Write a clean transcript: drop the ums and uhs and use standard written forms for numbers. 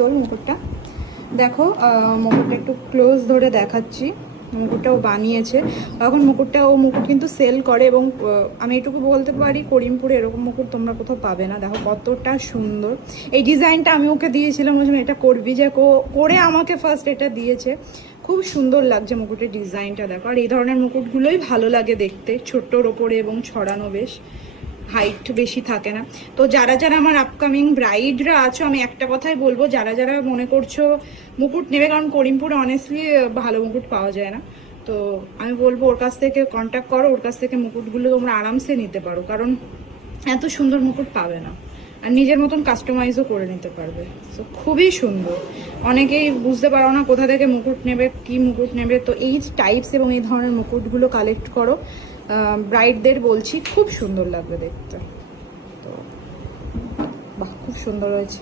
তোল মুকুটটা। দেখো মুকুটটা একটু ক্লোজ ধরে দেখাচ্ছি। মুকুটটাও বানিয়েছে এখন। ও মুকুট কিন্তু সেল করে, এবং আমি এটুকু বলতে পারি করিমপুরে এরকম মুকুট তোমরা কোথাও পাবে না। দেখো কতটা সুন্দর এই ডিজাইনটা। আমি ওকে দিয়েছিলাম, বলছিলাম এটা করবি, যে করে আমাকে ফার্স্ট এটা দিয়েছে। খুব সুন্দর লাগছে মুকুটের ডিজাইনটা। দেখো, আর এই ধরনের মুকুটগুলোই ভালো লাগে দেখতে, ছোট্টর ওপরে এবং ছড়ানো, বেশ হাইট বেশি থাকে না। তো যারা যারা আমার আপকামিং ব্রাইডরা আছো, আমি একটা কথাই বলবো, যারা যারা মনে করছো মুকুট নেবে, কারণ করিমপুরে অনেস্টলি ভালো মুকুট পাওয়া যায় না, তো আমি বলবো ওর কাছ থেকে কন্ট্যাক্ট করো। ওর কাছ থেকে মুকুটগুলো তোমরা আরামসে নিতে পারো, কারণ এত সুন্দর মুকুট পাবে না, আর নিজের মতন কাস্টমাইজও করে নিতে পারবে। তো খুবই সুন্দর। অনেকেই বুঝতে পারো না কোথা থেকে মুকুট নেবে, কি মুকুট নেবে, তো এই টাইপস এবং এই ধরনের মুকুটগুলো কালেক্ট করো। ব্রাইডদের বলছি, খুব সুন্দর লাগবে দেখতে। তো বাহ, খুব সুন্দর হয়েছে।